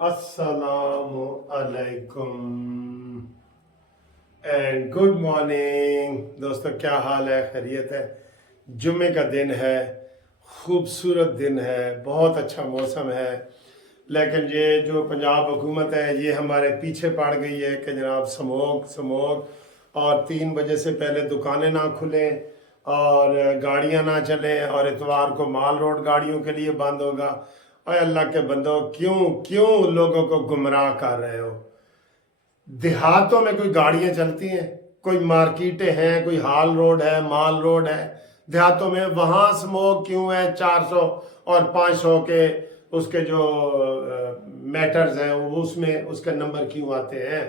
अस्सलामु अलैकुम and good morning दोस्तों, क्या हाल है? खैरियत है? जुम्मे का दिन है, खूबसूरत दिन है, बहुत अच्छा मौसम है। लेकिन ये जो पंजाब हुकूमत है ये हमारे पीछे पड़ गई है कि जनाब स्मोक स्मोक, और 3 बजे से पहले दुकानें ना खुलें और गाड़ियां ना चलें, और इतवार को माल रोड गाड़ियों के लिए बंद होगा। और अल्लाह के बंदो, क्यों क्यों लोगों को गुमराह कर रहे हो? देहातों में कोई गाड़ियां चलती हैं, कोई मार्केटें हैं, कोई हाल रोड है, माल रोड है देहातों में, वहां स्मोक क्यों है? 400 और 500 के उसके जो मैटर्स हैं वो उसमें उसके नंबर क्यों आते हैं?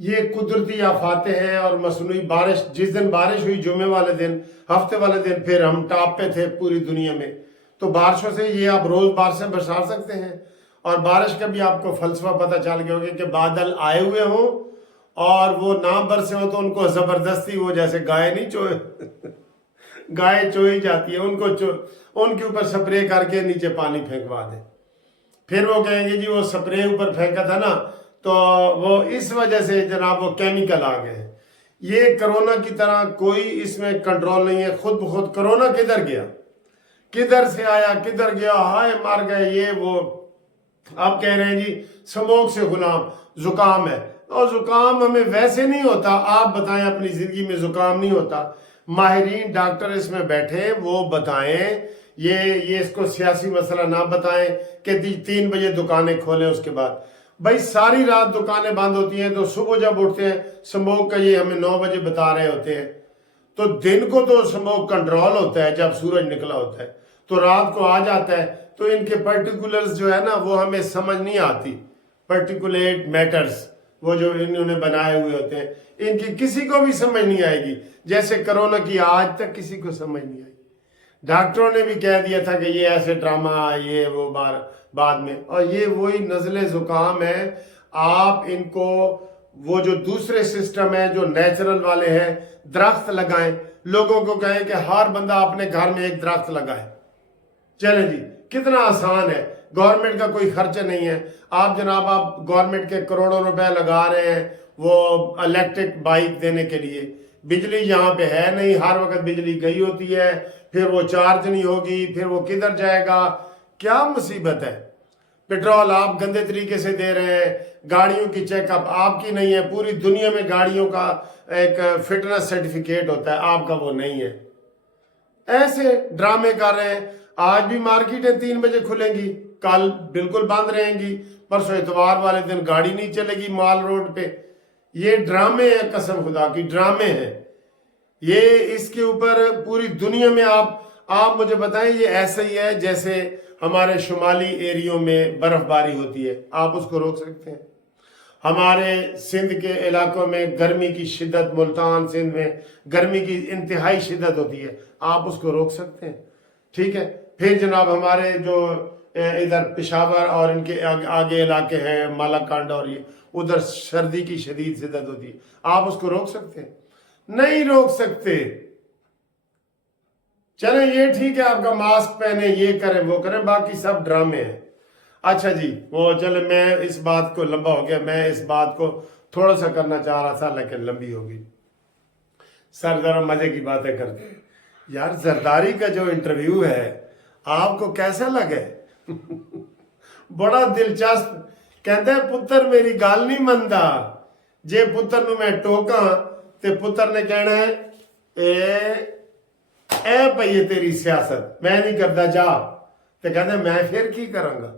ये कुदरती आफातें हैं और मसनूई बारिश। जिस दिन बारिश हुई जुम्मे वाले दिन, हफ्ते वाले दिन, फिर हम टॉप पे थे पूरी दुनिया में। तो बारिशों से ये आप रोज बारिशें बरसा सकते हैं। और बारिश का भी आपको फलसफा पता चल गया होगा कि बादल आए हुए हों और वो ना बरसे हो तो उनको जबरदस्ती, वो जैसे गाय नहीं चोए गाय चोई जाती है, उनके ऊपर स्प्रे करके नीचे पानी फेंकवा दे। फिर वो कहेंगे जी वो स्प्रे ऊपर फेंका था ना, तो वो इस वजह से जनाब वो केमिकल आ गए हैं। ये कोरोना की तरह कोई इसमें कंट्रोल नहीं है। खुद ब खुद कोरोना किधर गया, किधर से आया, किधर गया, हाय मर गए, ये वो। आप कह रहे हैं जी स्मोक से गुलाम, जुकाम है। और जुकाम हमें वैसे नहीं होता। आप बताएं अपनी जिंदगी में जुकाम नहीं होता? माहिरीन डॉक्टर इसमें बैठे, वो बताएं। ये इसको सियासी मसला ना बताएं कि 3 बजे दुकानें खोलें, उसके बाद भाई सारी रात दुकानें बंद होती हैं। तो सुबह जब उठते हैं स्मोक का ये हमें 9 बजे बता रहे होते हैं। तो दिन को तो स्मोक कंट्रोल होता है जब सूरज निकला होता है, तो रात को आ जाता है। तो इनके पर्टिकुलर्स जो है ना वो हमें समझ नहीं आती। पर्टिकुलेट मैटर्स वो जो इन्होंने बनाए हुए होते हैं, इनकी किसी को भी समझ नहीं आएगी। जैसे कोरोना की आज तक किसी को समझ नहीं आई। डॉक्टरों ने भी कह दिया था कि ये ऐसे ड्रामा, ये वो बाद में। और ये वही नज़ले जुकाम है। आप इनको वो जो दूसरे सिस्टम है जो नेचुरल वाले हैं, दरख्त लगाएं। लोगों को कहें कि हर बंदा अपने घर में एक दरख्त लगाए। चले जी, कितना आसान है, गवर्नमेंट का कोई खर्चा नहीं है। आप गवर्नमेंट के करोड़ों रुपए लगा रहे हैं वो इलेक्ट्रिक बाइक देने के लिए। बिजली यहाँ पे है नहीं, हर वक्त बिजली गई होती है, फिर वो चार्ज नहीं होगी, फिर वो किधर जाएगा? क्या मुसीबत है? पेट्रोल आप गंदे तरीके से दे रहे हैं, गाड़ियों की चेकअप आपकी नहीं है। पूरी दुनिया में गाड़ियों का एक फिटनेस सर्टिफिकेट होता है, आपका वो नहीं है। ऐसे ड्रामे कर रहे हैं। आज भी मार्केटें 3 बजे खुलेंगी, कल बिल्कुल बंद रहेंगी, परसों इतवार वाले दिन गाड़ी नहीं चलेगी माल रोड पे। ये ड्रामे हैं, कसम खुदा की ड्रामे हैं ये। इसके ऊपर पूरी दुनिया में आप मुझे बताएं, ये ऐसा ही है जैसे हमारे शुमाली एरियो में बर्फबारी होती है। आप उसको रोक सकते हैं? हमारे सिंध के इलाकों में गर्मी की शिद्दत, मुल्तान सिंध में गर्मी की इंतहाई शिद्दत होती है, आप उसको रोक सकते हैं? ठीक है। फिर जनाब हमारे जो इधर पेशावर और इनके आगे इलाके हैं, मालाकांड और ये, उधर सर्दी की शदीद शिद्दत होती है, आप उसको रोक सकते हैं? नहीं रोक सकते। चले ये ठीक है, आपका मास्क पहने, ये करें वो करें, बाकी सब ड्रामे हैं। अच्छा जी, वो चले, मैं इस बात को लंबा हो गया, मैं इस बात को थोड़ा सा करना चाह रहा था लेकिन लंबी होगी। सर जरा मजे की बातें करते हैं यार। जरदारी का जो इंटरव्यू है आपको कैसा लगे? बड़ा दिलचस्प। कहते हैं पुत्र मेरी गल नहीं मनता, जे पुत्र नु मैं टोका ते पुत्र ने कहना है ए भई है तेरी सियासत, मैं नहीं करता जा। ते कहते मैं फिर की करांगा?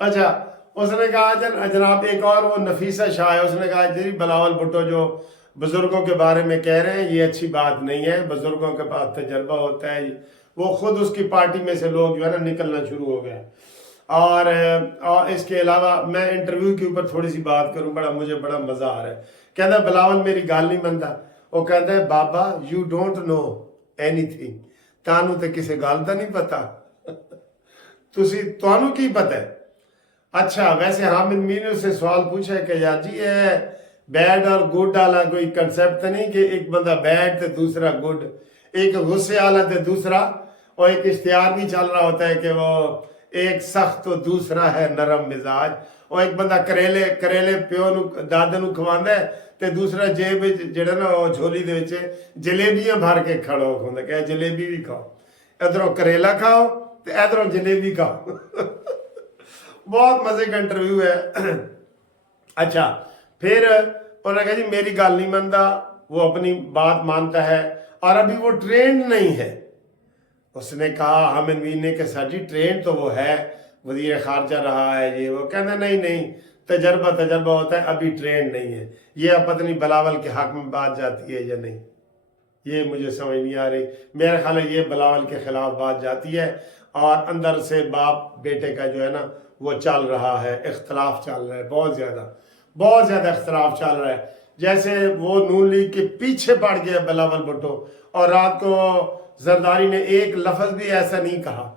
अच्छा, उसने कहा जनाब एक और वो नफीसा शाह है, उसने कहा जी बिलावल भुट्टो जो बुजुर्गों के बारे में कह रहे हैं ये अच्छी बात नहीं है, बुजुर्गों के पास तजर्बा होता है। वो खुद उसकी पार्टी में से लोग जो है ना निकलना शुरू हो गए। और इसके अलावा मैं इंटरव्यू के ऊपर थोड़ी सी बात करूं, मुझे बड़ा मजा आ रहा है। कहता बिलावल मेरी गल नहीं मनता। वो कहता है बाबा यू डोंट नो एनीथिंग, तानू तो किसी गल का नहीं पता, तुहानू की पता है? अच्छा, वैसे हामिद मीर ने उससे सवाल पूछा है कि यार जी ये बैड और गुड वाला कोई कंसेप्ट नहीं कि एक बंदा बैड तो दूसरा गुड, एक गुस्से वाला तो दूसरा, और एक इश्तिहार भी चल रहा होता है कि वो ایک سخت تو دوسرا ہے نرم مزاج. اور ایک بندہ کریلے پیو نو دادے نو کھواندا ہے تے دوسرا جیب جڑا نا وہ جھولی دے وچ جلیبیاں بھر کے کھڑا ہوندا کہ جلیبی بھی کھاؤ, ادھروں کریلا کھاؤ تے ادھروں جلیبی کھاؤ. بہت مزے کا انٹرویو ہے. اچھا پھر انہوں نے کہا جی میری گل نہیں مانتا, وہ اپنی بات مانتا ہے اور ابھی وہ ٹرینڈ نہیں ہے. اس نے کہا ہم انوین نے کہ سر جی ٹرینڈ تو وہ ہے, وزیر خارجہ رہا ہے یہ وہ. کہنا نہیں تجربہ ہوتا ہے, ابھی ٹرینڈ نہیں ہے. یہ اب پتہ نہیں بلاول کے حق میں بات جاتی ہے یا نہیں, یہ مجھے سمجھ نہیں آ رہی. میرا خیال ہے یہ بلاول کے خلاف بات جاتی ہے اور اندر سے باپ بیٹے کا جو ہے نا وہ چل رہا ہے, اختلاف چل رہا ہے, بہت زیادہ اختلاف چل رہا ہے. جیسے وہ نون لیگ کے پیچھے پڑ گیا بلاول بھٹو, اور رات کو زرداری نے ایک لفظ بھی ایسا نہیں کہا.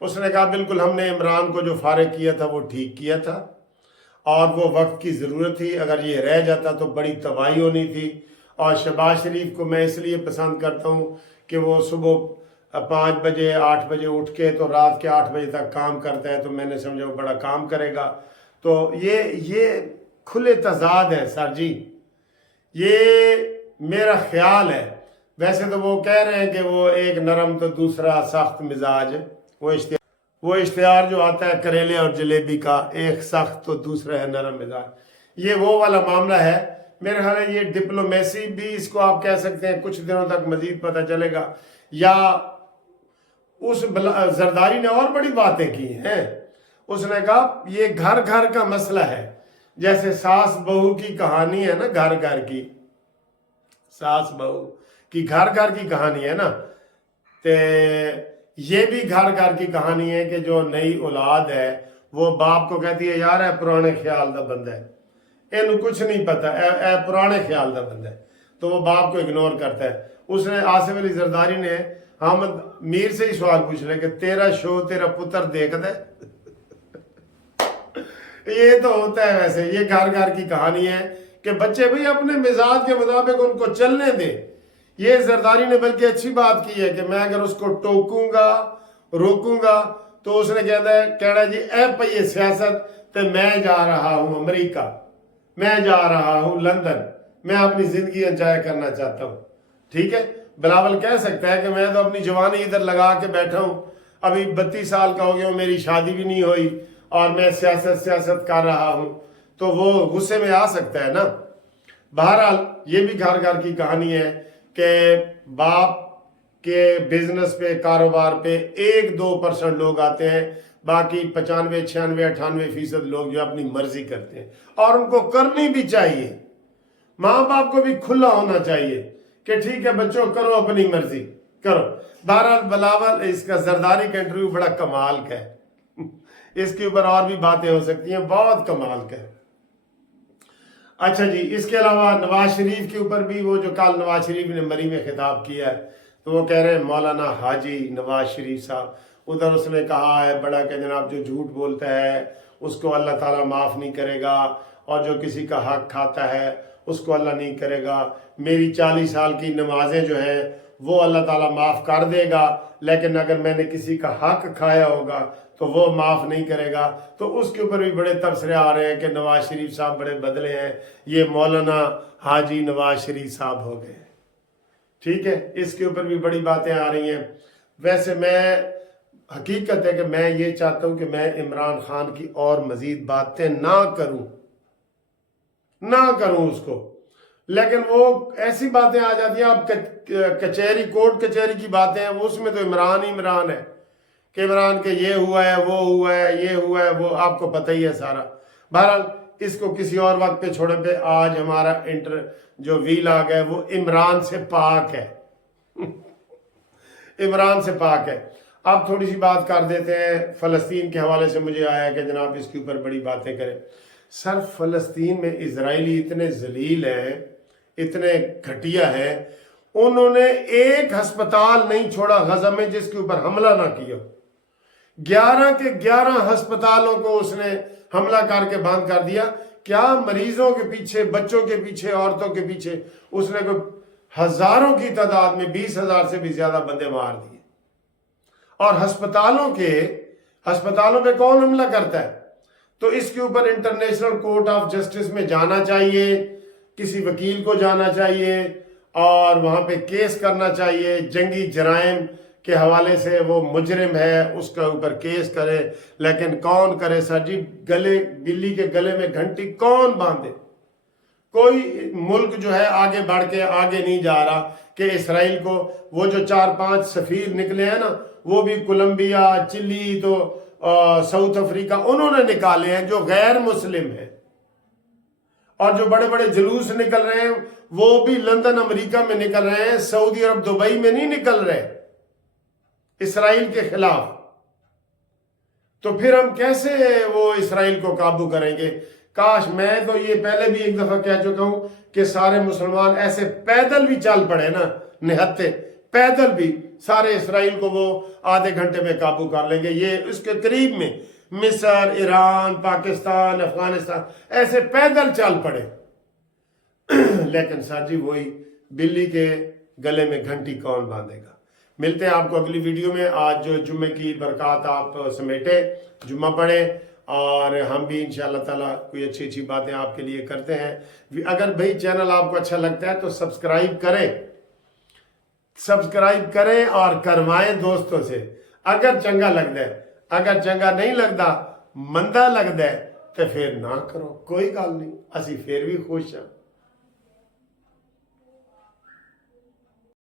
اس نے کہا بالکل ہم نے عمران کو جو فارغ کیا تھا وہ ٹھیک کیا تھا اور وہ وقت کی ضرورت تھی, اگر یہ رہ جاتا تو بڑی تباہی ہونی تھی. اور شہباز شریف کو میں اس لیے پسند کرتا ہوں کہ وہ صبح 5 بجے 8 بجے اٹھ کے تو رات کے 8 بجے تک کام کرتا ہے, تو میں نے سمجھا وہ بڑا کام کرے گا. تو یہ کھلے تضاد ہیں سر جی, یہ میرا خیال ہے. ویسے تو وہ کہہ رہے ہیں کہ وہ ایک نرم تو دوسرا سخت مزاج, وہ اشتہار جو آتا ہے کریلے اور جلیبی کا, ایک سخت تو دوسرا ہے نرم مزاج, یہ وہ والا معاملہ ہے. میرے خیال ہے یہ ڈپلومیسی بھی اس کو آپ کہہ سکتے ہیں, کچھ دنوں تک مزید پتہ چلے گا. یا اس زرداری نے اور بڑی باتیں کی ہیں. اس نے کہا یہ گھر گھر کا مسئلہ ہے, جیسے ساس بہو کی کہانی ہے نا, گھر گھر کی ساس بہو کی گھر گھر کی کہانی ہے نا, تے یہ بھی گھر گھر کی کہانی ہے کہ جو نئی اولاد ہے وہ باپ کو کہتی ہے یار اے پرانے خیال دا بندہ ہے, اینو کچھ نہیں پتا, اے پرانے خیال دا بندہ ہے, تو وہ باپ کو اگنور کرتا ہے. اس نے آصف علی زرداری نے حامد میر سے ہی سوال پوچھ رہے کہ تیرا شو تیرا پتر دیکھتا ہے. یہ تو ہوتا ہے. ویسے یہ گھر گھر کی کہانی ہے کہ بچے بھی اپنے مزاج کے مطابق ان کو چلنے دیں. یہ زرداری نے بلکہ اچھی بات کی ہے کہ میں اگر اس کو ٹوکوں گا روکوں گا تو اس نے کہنا جی اے پئی سیاست تے میں جا رہا ہوں امریکہ, میں جا رہا ہوں لندن, میں اپنی زندگی انجوائے کرنا چاہتا ہوں. ٹھیک ہے, بلاول کہہ سکتا ہے کہ میں تو اپنی جوانی ادھر لگا کے بیٹھا ہوں, ابھی 32 سال کا ہو گیا ہوں, میری شادی بھی نہیں ہوئی اور میں سیاست کر رہا ہوں, تو وہ غصے میں آ سکتا ہے نا. بہرحال یہ بھی گھر گھر کی کہانی ہے کہ باپ کے بزنس پہ کاروبار پہ 1-2% لوگ آتے ہیں, باقی 95-96-98% لوگ جو اپنی مرضی کرتے ہیں, اور ان کو کرنی بھی چاہیے. ماں باپ کو بھی کھلا ہونا چاہیے کہ ٹھیک ہے بچوں کرو اپنی مرضی کرو. بہرحال بلاول اس کا زرداری کا انٹرویو بڑا کمال کا ہے, اس کے اوپر اور بھی باتیں ہو سکتی ہیں, بہت کمال کا ہے. اچھا جی, اس کے علاوہ نواز شریف کے اوپر بھی وہ جو کل نواز شریف نے مری میں خطاب کیا ہے, تو وہ کہہ رہے ہیں مولانا حاجی نواز شریف صاحب. ادھر اس نے کہا ہے بڑا کہ جناب جو جھوٹ بولتا ہے اس کو اللہ تعالیٰ معاف نہیں کرے گا, اور جو کسی کا حق کھاتا ہے اس کو اللہ نہیں کرے گا. میری 40 سال کی نمازیں جو ہیں وہ اللہ تعالیٰ معاف کر دے گا, لیکن اگر میں نے کسی کا حق کھایا ہوگا تو وہ معاف نہیں کرے گا. تو اس کے اوپر بھی بڑے تبصرے آ رہے ہیں کہ نواز شریف صاحب بڑے بدلے ہیں, یہ مولانا حاجی نواز شریف صاحب ہو گئے. ٹھیک ہے, اس کے اوپر بھی بڑی باتیں آ رہی ہیں. ویسے میں حقیقت ہے کہ میں یہ چاہتا ہوں کہ میں عمران خان کی اور مزید باتیں نہ کروں اس کو, لیکن وہ ایسی باتیں آ جاتی ہیں. اب کچہری کورٹ کچہری کی باتیں ہیں, اس میں تو عمران ہے کہ عمران کے یہ ہوا ہے وہ ہوا ہے یہ ہوا ہے, وہ آپ کو پتہ ہی ہے سارا. بہرحال اس کو کسی اور وقت پہ چھوڑے پہ آج ہمارا جو ویلاگ ہے وہ عمران سے پاک ہے. عمران سے پاک ہے. اب تھوڑی سی بات کر دیتے ہیں فلسطین کے حوالے سے. مجھے آیا کہ جناب اس کے اوپر بڑی باتیں کریں. سر فلسطین میں اسرائیلی اتنے ذلیل ہیں, اتنے گھٹیا ہیں, انہوں نے ایک ہسپتال نہیں چھوڑا غزہ میں جس کے اوپر حملہ نہ کیا. 11 کے 11 ہسپتالوں کو اس نے حملہ کر کے بند کر دیا. کیا مریضوں کے پیچھے, بچوں کے پیچھے, عورتوں کے پیچھے اس نے کوئی ہزاروں کی تعداد میں 20,000 سے بھی زیادہ بندے مار دیے. اور अस्पतालों पे कौन हमला करता है? तो इसके ऊपर इंटरनेशनल कोर्ट ऑफ जस्टिस में जाना चाहिए, किसी वकील को जाना चाहिए और वहां पे केस करना चाहिए। जंगी जराइम के हवाले से वो मुजरिम है, उसके ऊपर केस करे। लेकिन कौन करे सर जी? गले, बिल्ली के गले में घंटी कौन बांधे? कोई मुल्क जो है आगे बढ़ के आगे नहीं जा रहा कि इसराइल को, वो जो 4-5 सफीर निकले हैं ना, वो भी कोलंबिया, चिली, तो साउथ अफ्रीका, उन्होंने निकाले हैं जो गैर मुस्लिम हैं। और जो बड़े बड़े जुलूस निकल रहे हैं वो भी लंदन अमेरिका में निकल रहे हैं, सऊदी अरब दुबई में नहीं निकल रहे इसराइल के खिलाफ। तो फिर हम कैसे वो इसराइल को काबू करेंगे? काश, मैं तो ये पहले भी एक दफा कह चुका हूं कि सारे मुसलमान ऐसे पैदल भी चल पड़े ना, निहत्ते पैदल भी, सारे इसराइल को वो आधे घंटे में काबू कर लेंगे। ये इसके करीब में मिस्र, ईरान, पाकिस्तान, अफगानिस्तान ऐसे पैदल चल पड़े। लेकिन सर जी वही बिल्ली के गले में घंटी कौन बांधेगा? मिलते हैं आपको अगली वीडियो में। आज जो जुम्मे की बरकत आप समेटे, जुम्मा पढ़े, और हम भी इंशाअल्लाह ताला कोई अच्छी अच्छी बातें आपके लिए करते हैं। अगर भाई चैनल आपको अच्छा लगता है तो सब्सक्राइब करें और करवाएं दोस्तों से। अगर चंगा लगता है, अगर चंगा नहीं लगता, मंदा लगता है, तो फिर ना करो, कोई गल नहीं, असी फिर भी खुश हाँ।